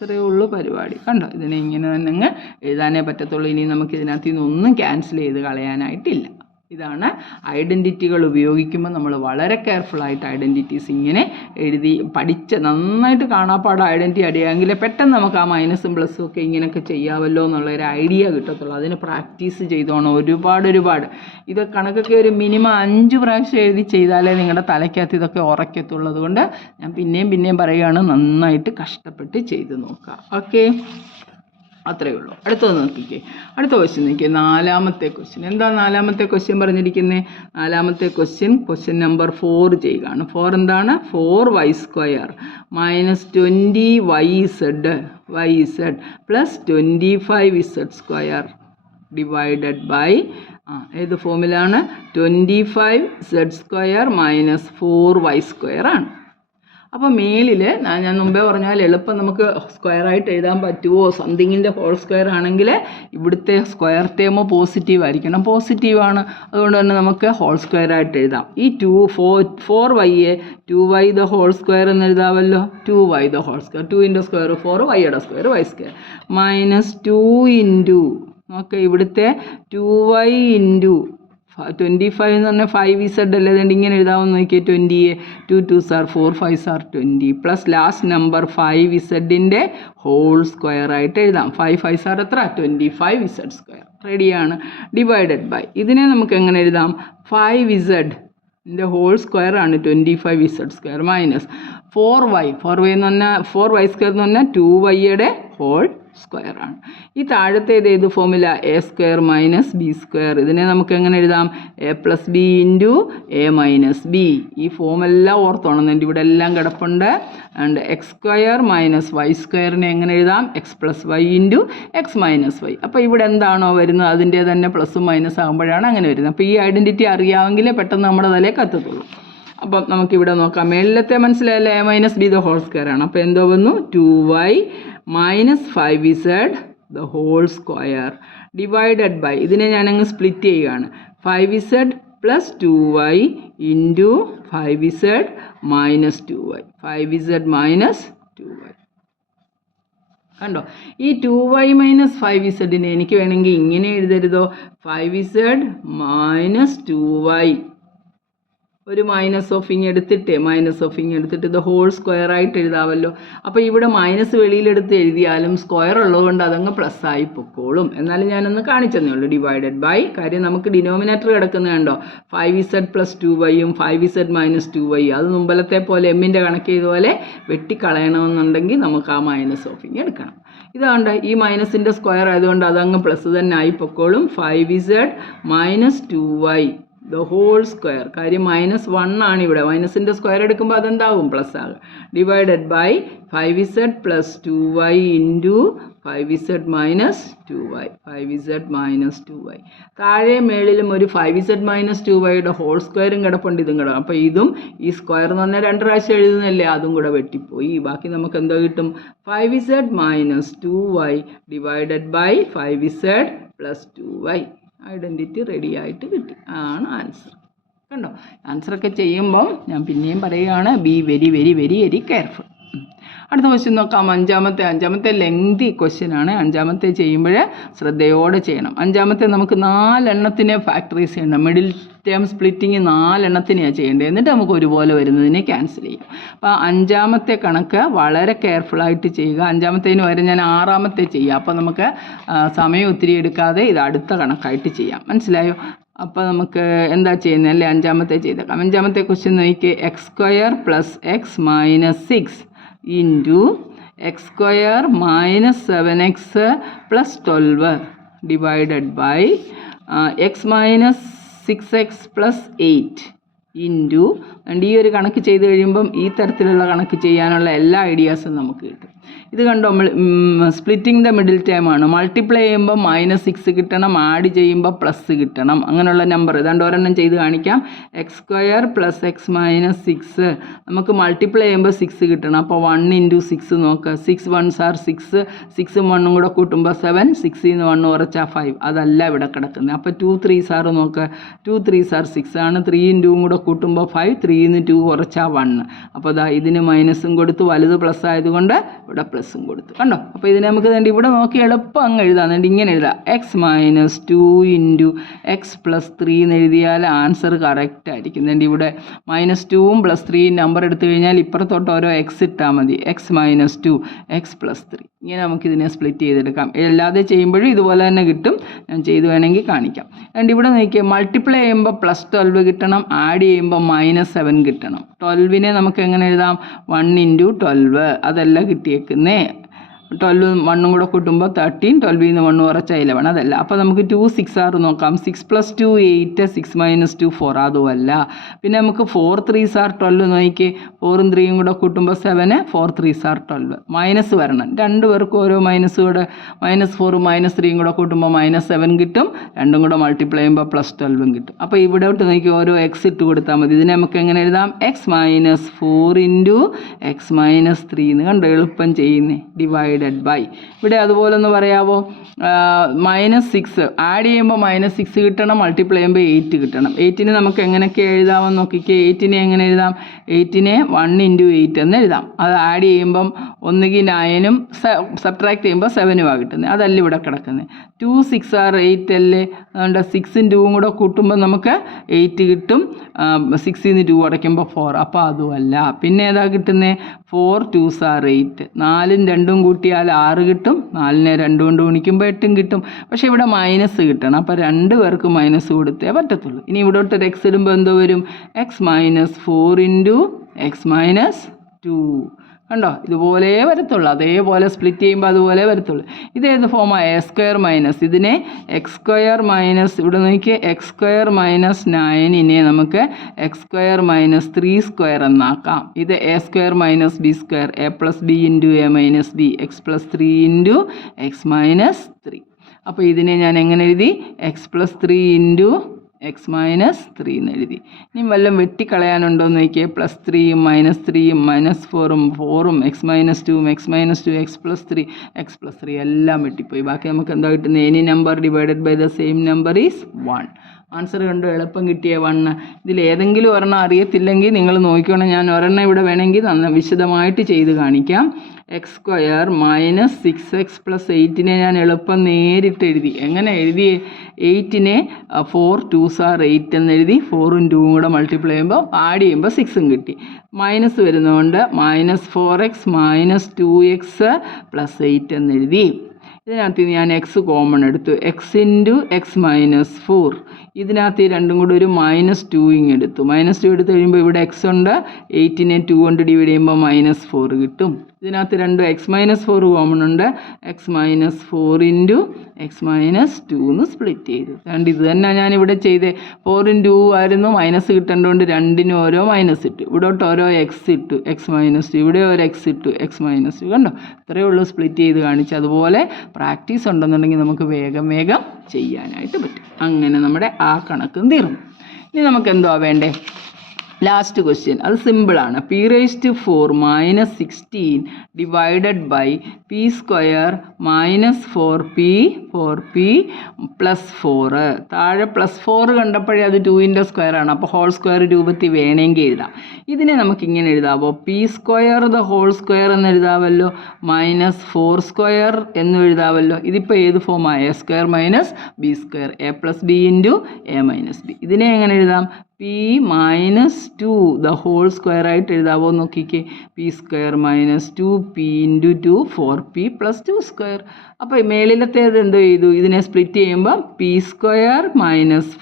ഇത്രയേ ഉള്ളൂ പരിപാടി. കണ്ടോ? ഇതിനെ ഇങ്ങനെ തന്നെ അങ്ങ് എഴുതാനേ പറ്റത്തുള്ളൂ. ഇനി നമുക്ക് ഇതിനകത്ത് നിന്നൊന്നും ക്യാൻസൽ ചെയ്ത് കളയാനായിട്ടില്ല. ഇതാണ് ഐഡൻറ്റിറ്റികൾ ഉപയോഗിക്കുമ്പോൾ നമ്മൾ വളരെ കെയർഫുള്ളായിട്ട് ഐഡൻറ്റിറ്റീസ് ഇങ്ങനെ എഴുതി പഠിച്ച് നന്നായിട്ട് കാണാപ്പാട് ഐഡൻറ്റിറ്റി അറിയാമെങ്കിൽ പെട്ടെന്ന് നമുക്ക് ആ മൈനസും പ്ലസ്സും ഒക്കെ ഇങ്ങനെയൊക്കെ ചെയ്യാമല്ലോ എന്നുള്ളൊരു ഐഡിയ കിട്ടത്തുള്ളൂ. അതിന് പ്രാക്ടീസ് ചെയ്തോണം ഒരുപാട്. ഇത് കണക്കൊക്കെ ഒരു മിനിമം 5 പ്രാവശ്യം എഴുതി ചെയ്താലേ നിങ്ങളുടെ തലയ്ക്കകത്ത് ഇതൊക്കെ ഉറക്കത്തുള്ളൂ. അതുകൊണ്ട് ഞാൻ പിന്നെയും പറയുകയാണ്, നന്നായിട്ട് കഷ്ടപ്പെട്ട് ചെയ്ത് നോക്കുക. ഓക്കെ, അത്രയേ ഉള്ളൂ. അടുത്തത് നോക്കിക്കേ, അടുത്ത ക്വസ്റ്റ്യൻ നോക്കിയേ, 4ാമത്തെ ക്വസ്റ്റ്യൻ. എന്താ 4ാമത്തെ ക്വസ്റ്റ്യൻ പറഞ്ഞിരിക്കുന്നത്? 4ാമത്തെ ക്വസ്റ്റ്യൻ നമ്പർ 4 ചെയ്യുകയാണ്. 4 എന്താണ്? 4y² minus 20yz plus 25z² divided by ഏത് ഫോമിലാണ്? 25z² മൈനസ് 4y² ആണ്. അപ്പോൾ മേളിൽ ഞാൻ മുമ്പേ പറഞ്ഞാൽ എളുപ്പം നമുക്ക് സ്ക്വയറായിട്ട് എഴുതാൻ പറ്റുമോ? സംതിങ്ങിൻ്റെ ഹോൾ സ്ക്വയർ ആണെങ്കിൽ ഇവിടുത്തെ സ്ക്വയർ ടേം പോസിറ്റീവ് ആയിരിക്കണം. പോസിറ്റീവാണ്, അതുകൊണ്ട് തന്നെ നമുക്ക് ഹോൾ സ്ക്വയറായിട്ട് എഴുതാം. ഈ 4y 2y the whole square എന്ന് എഴുതാമല്ലോ. 2y ദ ഹോൾ സ്ക്വയർ, 2ൻ്റെ സ്ക്വയർ 4, വൈയുടെ square y² minus 2 into okay ഇവിടുത്തെ 2y ഇൻറ്റു 25 എന്ന് പറഞ്ഞാൽ 5z അല്ലേ, അതുകൊണ്ട് ഇങ്ങനെ എഴുതാമെന്ന് നോക്കിയേ. 20 2 2s are 4 5s are 20 plus last number 5zൻ്റെ ഹോൾ സ്ക്വയർ ആയിട്ട് എഴുതാം. 5 5s are എത്ര? 25z². റെഡിയാണ്. ഡിവൈഡഡ് ബൈ ഇതിനെ നമുക്ക് എങ്ങനെ എഴുതാം? 5zൻ്റെ ഹോൾ സ്ക്വയർ ആണ് 25z² മൈനസ് 4y എന്ന് പറഞ്ഞാൽ 4y² എന്ന് പറഞ്ഞാൽ 2yയുടെ ഹോൾ സ്ക്വയർ ആണ്. ഈ താഴത്തെ ഏത് ഫോമില? a² minus b². ഇതിനെ നമുക്ക് എങ്ങനെ എഴുതാം? a plus b into a minus B. ഈ ഫോമെല്ലാം ഓർത്തോണം, എൻ്റെ ഇവിടെ എല്ലാം കിടപ്പുണ്ട്. ആൻഡ് x² മൈനസ് y²നെ എങ്ങനെ എഴുതാം? x plus Y into X minus Y. അപ്പോൾ ഇവിടെ എന്താണോ വരുന്നത് അതിൻ്റെ തന്നെ പ്ലസും മൈനസ് ആകുമ്പോഴാണ് അങ്ങനെ വരുന്നത്. അപ്പോൾ ഈ ഐഡൻറ്റിറ്റി അറിയാമെങ്കിലേ പെട്ടെന്ന് നമ്മുടെ തലയിൽ കത്തത്തുള്ളൂ. അപ്പം നമുക്കിവിടെ നോക്കാം. മേളിലത്തെ മനസ്സിലായല്ലേ? a minus B the whole square ആണ്. അപ്പോൾ എന്തോ വന്നു? 2y minus 5z the whole square divided by ഇതിനെ ഞാനങ്ങ് സ്പ്ലിറ്റ് ചെയ്യുകയാണ്. 5z plus 2y into 5z minus 2y 5z minus 2y. കണ്ടോ? ഈ 2y മൈനസ് 5zനെ എനിക്ക് വേണമെങ്കിൽ ഇങ്ങനെ എഴുതരുതോ? 5z മൈനസ് 2y ഒരു മൈനസ് ഓഫ് ഇങ് എടുത്തിട്ട് ഇത് ഹോൾ സ്ക്വയർ ആയിട്ട് എഴുതാമല്ലോ. അപ്പോൾ ഇവിടെ മൈനസ് വെളിയിലെടുത്ത് എഴുതിയാലും സ്ക്വയർ ഉള്ളതുകൊണ്ട് അതങ്ങ് പ്ലസ് ആയി പൊക്കോളും. എന്നാലും ഞാനൊന്ന് കാണിച്ചതേ ഉള്ളൂ. ഡിവൈഡഡ് ബൈ കാര്യം നമുക്ക് ഡിനോമിനേറ്റർ കിടക്കുന്നത് കണ്ടോ? 5z plus 2yയും 5z minus 2y. അത് മുമ്പലത്തെ പോലെ എമ്മിൻ്റെ കണക്ക് ചെയ്തതുപോലെ വെട്ടിക്കളയണമെന്നുണ്ടെങ്കിൽ നമുക്ക് ആ മൈനസ് ഓഫ് ഇങ് എടുക്കണം. ഇതുകൊണ്ട് ഈ മൈനസിൻ്റെ സ്ക്വയർ ആയതുകൊണ്ട് അതങ്ങ് പ്ലസ് തന്നെ ആയി പൊക്കോളും. 5z minus 2y the whole square. കാര്യം -1 ആണ് ഇവിടെ. മൈനസിൻ്റെ സ്ക്വയർ എടുക്കുമ്പോൾ അതെന്താവും? പ്ലസ് ആകും. Divided by 5z plus 2y into 5z minus 2y 5z minus 2y. താഴെ മേളിലും ഒരു 5z മൈനസ് 2yയുടെ ഹോൾ സ്ക്വയറും കിടപ്പുണ്ട്, ഇതും കിടക്കും. അപ്പോൾ ഇതും ഈ സ്ക്വയർ എന്ന് പറഞ്ഞാൽ 2 പ്രാവശ്യം എഴുതുന്നല്ലേ, അതും കൂടെ വെട്ടിപ്പോയി. ബാക്കി നമുക്ക് എന്തോ കിട്ടും? 5z minus 2y divided by 5z plus 2y. Identity ready ആയിട്ട് കിട്ടി. ആണ് ആൻസർ. കണ്ടോ? ആൻസറൊക്കെ ചെയ്യുമ്പം ഞാൻ പിന്നെയും പറയുകയാണ്, be very very very very careful. അടുത്ത ക്വസ്റ്റ്യൻ നോക്കാം. അഞ്ചാമത്തെ ലെങ്തി ക്വസ്റ്റ്യൻ ആണ്. അഞ്ചാമത്തെ ചെയ്യുമ്പോൾ ശ്രദ്ധയോടെ ചെയ്യണം. അഞ്ചാമത്തെ നമുക്ക് 4 എണ്ണത്തിനെ ഫാക്ടറൈസ് ചെയ്യണം. മിഡിൽ ടേം സ്പ്ലിറ്റിങ് 4 എണ്ണത്തിനെയാണ് ചെയ്യേണ്ടത്. എന്നിട്ട് നമുക്ക് ഒരുപോലെ വരുന്നതിനെ ക്യാൻസൽ ചെയ്യാം. അപ്പോൾ അഞ്ചാമത്തെ കണക്ക് വളരെ കെയർഫുള്ളായിട്ട് ചെയ്യുക. അഞ്ചാമത്തേന് പകരം ഞാൻ 6ാമത്തെ ചെയ്യാം. അപ്പോൾ നമുക്ക് സമയം ഒത്തിരി എടുക്കാതെ ഇത് അടുത്ത കണക്കായിട്ട് ചെയ്യാം. മനസ്സിലായോ? അപ്പോൾ നമുക്ക് എന്താ ചെയ്യുന്നത് അല്ലേ? അഞ്ചാമത്തെ ചെയ്തേക്കാം. അഞ്ചാമത്തെ ക്വസ്റ്റ്യൻ നോക്കി. x² plus X minus 6 into x² minus 7x plus 12 divided by X minus 6x plus 8 into. ഈ ഒരു കണക്ക് ചെയ്ത് കഴിയുമ്പം ഈ തരത്തിലുള്ള കണക്ക് ചെയ്യാനുള്ള എല്ലാ ഐഡിയാസും നമുക്ക് കിട്ടും. ഇത് കണ്ടോ? സ്പ്ലിറ്റിംഗ് ദ മിഡിൽ ടേം ആണ്. മൾട്ടിപ്ലൈ ചെയ്യുമ്പോൾ -6 കിട്ടണം, ആഡ് ചെയ്യുമ്പോൾ പ്ലസ് കിട്ടണം. അങ്ങനെയുള്ള നമ്പർ ഇതാണ്ട് ഒരെണ്ണം ചെയ്ത് കാണിക്കാം. x² പ്ലസ് എക്സ് മൈനസ് 6 നമുക്ക് മൾട്ടിപ്ലൈ ചെയ്യുമ്പോൾ 6 കിട്ടണം. അപ്പോൾ 1 ഇൻറ്റു 6 നോക്കുക. 6 1s are 6, 6ഉം 1ഉം കൂടെ കൂട്ടുമ്പോൾ 7, 6ൽ നിന്ന് 1 കുറച്ചാൽ 5. അതല്ല ഇവിടെ കിടക്കുന്നത്. അപ്പോൾ 2 3s are നോക്കുക. 2 3s are 6 ആണ്. 3യും 2ഉം കൂടെ കൂട്ടുമ്പോൾ 5, 3ൽ നിന്ന് 2 കുറച്ചാൽ 1. അപ്പോൾ ഇതിന് മൈനസും കൊടുത്ത് വലുത് പ്ലസ് ആയതുകൊണ്ട് ഇവിടെ പ്ലസ് പ്ലസും കൊടുത്തു. കണ്ടോ? അപ്പോൾ ഇതിനെ നമുക്ക് വേണ്ടി ഇവിടെ നോക്കി എളുപ്പം അങ്ങ് എഴുതാം. എന്നിട്ട് ഇങ്ങനെ എഴുതാം, X minus 2 into x plus 3 എന്ന് എഴുതിയാൽ ആൻസർ കറക്റ്റ് ആയിരിക്കും. എന്നിട്ട് ഇവിടെ -2ഉം +3 നമ്പർ എടുത്തു കഴിഞ്ഞാൽ ഇപ്പുറത്തോട്ട് ഓരോ എക്സ് ഇട്ടാൽ മതി. എക്സ് മൈനസ് 2 എക്സ് പ്ലസ് 3 ഇങ്ങനെ നമുക്കിതിനെ സ്പ്ലിറ്റ് ചെയ്തെടുക്കാം. അല്ലാതെ ചെയ്യുമ്പോഴും ഇതുപോലെ തന്നെ കിട്ടും. ഞാൻ ചെയ്ത് വേണമെങ്കിൽ കാണിക്കാം. എന്നിട്ട് ഇവിടെ നോക്കിയാൽ മൾട്ടിപ്ലൈ ചെയ്യുമ്പോൾ +12 കിട്ടണം, ആഡ് ചെയ്യുമ്പോൾ -7 കിട്ടണം. 12നെ നമുക്ക് എങ്ങനെ എഴുതാം? 1 ഇൻറ്റു 12 അതല്ല കിട്ടിയേക്കുന്നേ. 12 1 കൂടെ കൂട്ടുമ്പോൾ 13, 12 നിന്ന് 1 കുറച്ച 11 അതല്ല. അപ്പോൾ നമുക്ക് 2 6 6 നോക്കാം. 6 + 2 8, 6 - 2 4 അതുമല്ല. പിന്നെ നമുക്ക് 4 3s are 12 നോക്കിക്കേ. 4ഉം 3യും കൂടെ കൂട്ടുമ്പോൾ 7, 4 3s are 12. മൈനസ് വരണം. രണ്ട് പേർക്കും ഓരോ മൈനസ് കൂടെ -4ഉം -3യും കൂടെ കൂട്ടുമ്പോൾ -7 കിട്ടും. രണ്ടും കൂടെ മൾട്ടിപ്ലൈ ചെയ്യുമ്പോൾ +12ഉം കിട്ടും. അപ്പോൾ ഇവിടോട്ട് നോക്കി ഓരോ എക്സ് ഇട്ട് കൊടുത്താൽ മതി. ഇതിനെ നമുക്ക് എങ്ങനെ എഴുതാം? X minus 4 into X minus 3 എന്ന് കണ്ടോ? എളുപ്പം ചെയ്യുന്നേ. ഡിവൈഡഡ് ബൈ ഇവിടെ അതുപോലെ ഒന്ന് പറയാമോ? -6 ആഡ് ചെയ്യുമ്പോൾ -6 കിട്ടണം, മൾട്ടിപ്ലൈ ചെയ്യുമ്പോൾ 8 കിട്ടണം. 8നെ നമുക്ക് എങ്ങനെയൊക്കെ എഴുതാമെന്ന് നോക്കിക്കേ. 8നെ എങ്ങനെ എഴുതാം? 8നെ 1 ഇൻറ്റു 8 എന്ന് എഴുതാം. അത് ആഡ് ചെയ്യുമ്പം ഒന്നുകിൽ 9ഉം സബ്ട്രാക്ട് ചെയ്യുമ്പോൾ 7ഉമാണ് കിട്ടുന്നത്. അതല്ല ഇവിടെ കിടക്കുന്നത്. 2 6 are 8 അല്ലേ? അതുകൊണ്ട് 6ഉം 2ഉം കൂടെ കൂട്ടുമ്പോൾ നമുക്ക് 8 കിട്ടും. 6ൽ നിന്ന് 2 അടയ്ക്കുമ്പോൾ 4. അപ്പോൾ അതുമല്ല. പിന്നെ ഏതാ കിട്ടുന്നത്? 4 2s are 8. 4ഉം 2ഉം കൂട്ടിയാൽ 6 കിട്ടും. 4നെ 2 കൊണ്ട് ഗുണിക്കുമ്പോൾ 8ഉം കിട്ടും. പക്ഷേ ഇവിടെ മൈനസ് കിട്ടണം. അപ്പോൾ 2 പേർക്ക് മൈനസ് കൊടുത്തേ പറ്റത്തുള്ളൂ. ഇനി ഇവിടോട്ട് ഒരു എക്സ് ഇടുമ്പോൾ എന്തോ വരും? X minus 4 into X minus 2. കണ്ടോ? ഇതുപോലെ വരത്തുള്ളൂ. അതേപോലെ സ്പ്ലിറ്റ് ചെയ്യുമ്പോൾ അതുപോലെ വരത്തുള്ളൂ. ഇതേത് ഫോമാണ്? A² മൈനസ് ഇതിനെ x² മൈനസ് ഇവിടെ നോക്കിയാൽ x² - 9നെ നമുക്ക് x² - 3² എന്നാക്കാം. ഇത് A² - B², a + b into a - b, x + 3 into x - 3. അപ്പോൾ ഇതിനെ ഞാൻ എങ്ങനെ എഴുതി? x + 3 ഇൻറ്റു എക്സ് മൈനസ് 3 എന്ന് എഴുതി. ഇനി വല്ലതും വെട്ടിക്കളയാനുണ്ടോ എന്ന് നോക്കിയേ. +3ഉം -3ഉം -4ഉം 4ഉം എക്സ് മൈനസ് 2ഉം എക്സ് മൈനസ് 2 എക്സ് പ്ലസ് 3 എല്ലാം വെട്ടിപ്പോയി. ബാക്കി നമുക്ക് എന്താ കിട്ടുന്നത്? Any number divided by the same number is 1. Answer കണ്ടു? എളുപ്പം കിട്ടിയ 1. ഇതിൽ ഏതെങ്കിലും ഒരെണ്ണം അറിയത്തില്ലെങ്കിൽ നിങ്ങൾ നോക്കിക്കോണം. ഞാൻ ഒരെണ്ണം ഇവിടെ വേണമെങ്കിൽ വിശദമായിട്ട് ചെയ്ത് കാണിക്കാം. x² - 6x + 8നെ ഞാൻ എളുപ്പം നേരിട്ട് എഴുതി. എങ്ങനെ എഴുതിയേ? 8നെ 4 2s are 8 എന്ന് എഴുതി. 4ഉം 2ഉം കൂടെ മൾട്ടിപ്ലൈ ചെയ്യുമ്പോൾ ആഡ് ചെയ്യുമ്പോൾ 6ഉം കിട്ടി. മൈനസ് വരുന്നതുകൊണ്ട് -4x - 2x + 8 എന്ന് എഴുതി. ഇതിനകത്ത് ഞാൻ എക്സ് കോമൺ എടുത്തു. X into X minus 4. ഇതിനകത്ത് ഈ രണ്ടും കൂടി ഒരു -2 എടുത്തു. -2 എടുത്ത് കഴിയുമ്പോൾ ഇവിടെ എക്സ് ഉണ്ട്. 8നെ 2 കൊണ്ട് ഡിവൈഡ് ചെയ്യുമ്പോൾ -4 കിട്ടും. ഇതിനകത്ത് രണ്ടും x - 4 കോമൺ ഉണ്ട്. x - 4 ഇൻറ്റു എക്സ് മൈനസ് 2 എന്ന് സ്പ്ലിറ്റ് ചെയ്തു. രണ്ട് ഇത് തന്നെ ഞാനിവിടെ ചെയ്തേ. 4ഉം 2 ആയിരുന്നു. മൈനസ് കിട്ടേണ്ടതുകൊണ്ട് രണ്ടിനും ഓരോ മൈനസ് ഇട്ടു. ഇവിടോട്ട് ഓരോ എക്സ് ഇട്ടു. x - 2 ഇവിടെ ഒരു എക്സ് ഇട്ടു. x - 2 കണ്ടോ? ഇത്രയേ ഉള്ളൂ സ്പ്ലിറ്റ് ചെയ്ത് കാണിച്ചു. അതുപോലെ പ്രാക്ടീസ് ഉണ്ടെന്നുണ്ടെങ്കിൽ നമുക്ക് വേഗം ചെയ്യാനായിട്ട് പറ്റും. അങ്ങനെ നമ്മുടെ ആ കണക്കും തീർന്നു. ഇനി നമുക്ക് എന്തുവാ വേണ്ടേ? Last question. അത് സിമ്പിളാണ്. p⁴ - 16 divided by p² - 4p +4. താഴെ +4 കണ്ടപ്പോഴേ അത് 2ൻ്റെ സ്ക്വയറാണ്. അപ്പോൾ ഹോൾ സ്ക്വയർ രൂപത്തിൽ വേണമെങ്കിൽ എഴുതാം. ഇതിനെ നമുക്കിങ്ങനെ എഴുതാമോ? p² ദ ഹോൾ സ്ക്വയർ എന്ന് എഴുതാമല്ലോ. -4² എന്നും എഴുതാമല്ലോ. ഇതിപ്പോൾ ഏത് ഫോമാണ്? A² - B², a + b into a - b. ഇതിനെ എങ്ങനെ എഴുതാം? p - 2 ദ ഹോൾ സ്ക്വയർ ആയിട്ട് എഴുതാവോ നോക്കിക്കേ. p² - 2p into 2 4p + 2². അപ്പോൾ മേളിലത്തേത് എന്തോ ചെയ്തു? ഇതിനെ സ്പ്ലിറ്റ് ചെയ്യുമ്പോൾ p² -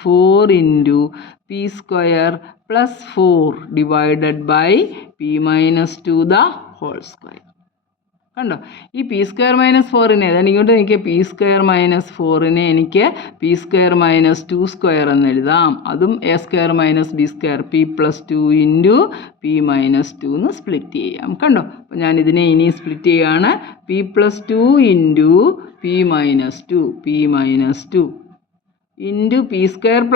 4 into p² + 4 divided by p - 2 the whole square. കണ്ടോ? ഈ p² - 4നെ അതാണ് ഇങ്ങോട്ട് എനിക്ക് p² - 4നെ എനിക്ക് p² - 2² എന്ന് എഴുതാം. അതും a² - b², p + 2 into p - 2 എന്ന് സ്പ്ലിറ്റ് ചെയ്യാം. കണ്ടോ? അപ്പോൾ ഞാനിതിനെ ഇനി സ്പ്ലിറ്റ് ചെയ്യുകയാണ്. p + 2 into p - 2 into p²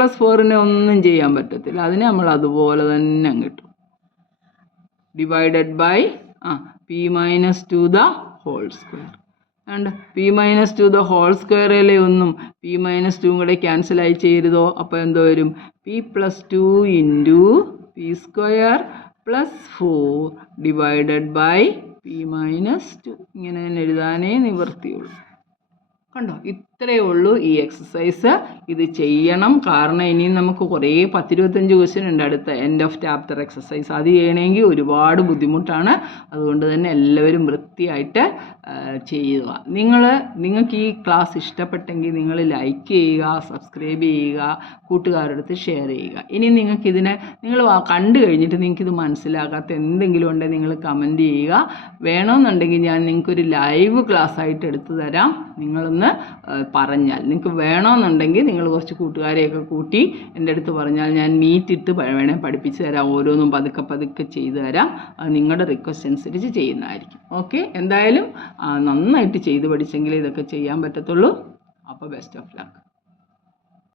+ 4നെ ഒന്നും ചെയ്യാൻ പറ്റത്തില്ല. അതിനെ നമ്മൾ അതുപോലെ തന്നെ കിട്ടും. Divided by p - 2 the whole square. and p - 2 the whole സ്ക്വയറിലെ ഒന്നും p - 2 കൂടെ ക്യാൻസലായി ചെയ്തോ. അപ്പോൾ എന്തോ വരും? p + 2 into p² + 4 divided by p-2 ഇങ്ങനെ തന്നെ എഴുതാനേ നിവർത്തിയുള്ളൂ. കണ്ടോ, ഇത്രയേ ഉള്ളൂ ഈ എക്സസൈസ്. ഇത് ചെയ്യണം. കാരണം ഇനിയും നമുക്ക് കുറേ 10-25 ക്വസ്റ്റ്യൻ ഉണ്ട് അടുത്ത എൻഡ് ഓഫ് ചാപ്റ്റർ എക്സസൈസ്. അത് ചെയ്യണമെങ്കിൽ ഒരുപാട് ബുദ്ധിമുട്ടാണ്. അതുകൊണ്ട് തന്നെ എല്ലാവരും വൃത്തിയായിട്ട് ചെയ്യുക. നിങ്ങൾക്ക് ഈ ക്ലാസ് ഇഷ്ടപ്പെട്ടെങ്കിൽ നിങ്ങൾ ലൈക്ക് ചെയ്യുക, സബ്സ്ക്രൈബ് ചെയ്യുക, കൂട്ടുകാരുടെ അടുത്ത് ഷെയർ ചെയ്യുക. ഇനി നിങ്ങൾ കണ്ടു കഴിഞ്ഞിട്ട് നിങ്ങൾക്കിത് മനസ്സിലാകാത്ത എന്തെങ്കിലും ഉണ്ടെങ്കിൽ നിങ്ങൾ കമൻറ്റ് ചെയ്യുക. വേണമെന്നുണ്ടെങ്കിൽ ഞാൻ നിങ്ങൾക്കൊരു ലൈവ് ക്ലാസ് ആയിട്ട് എടുത്തു തരാം. നിങ്ങളൊന്ന് പറഞ്ഞാൽ, നിങ്ങൾക്ക് വേണമെന്നുണ്ടെങ്കിൽ നിങ്ങൾ കുറച്ച് കൂട്ടുകാരെയൊക്കെ കൂട്ടി എൻ്റെ അടുത്ത് പറഞ്ഞാൽ ഞാൻ മീറ്റിട്ട് വേണേൽ പഠിപ്പിച്ച് തരാം. ഓരോന്നും പതുക്കെ ചെയ്തു തരാം. അത് നിങ്ങളുടെ റിക്വസ്റ്റ് അനുസരിച്ച് ചെയ്യുന്നതായിരിക്കും. ഓക്കെ, എന്തായാലും നന്നായിട്ട് ചെയ്ത് പഠിച്ചെങ്കിലേ ഇതൊക്കെ ചെയ്യാൻ പറ്റത്തുള്ളൂ. അപ്പോൾ ബെസ്റ്റ് ഓഫ് ലക്ക്.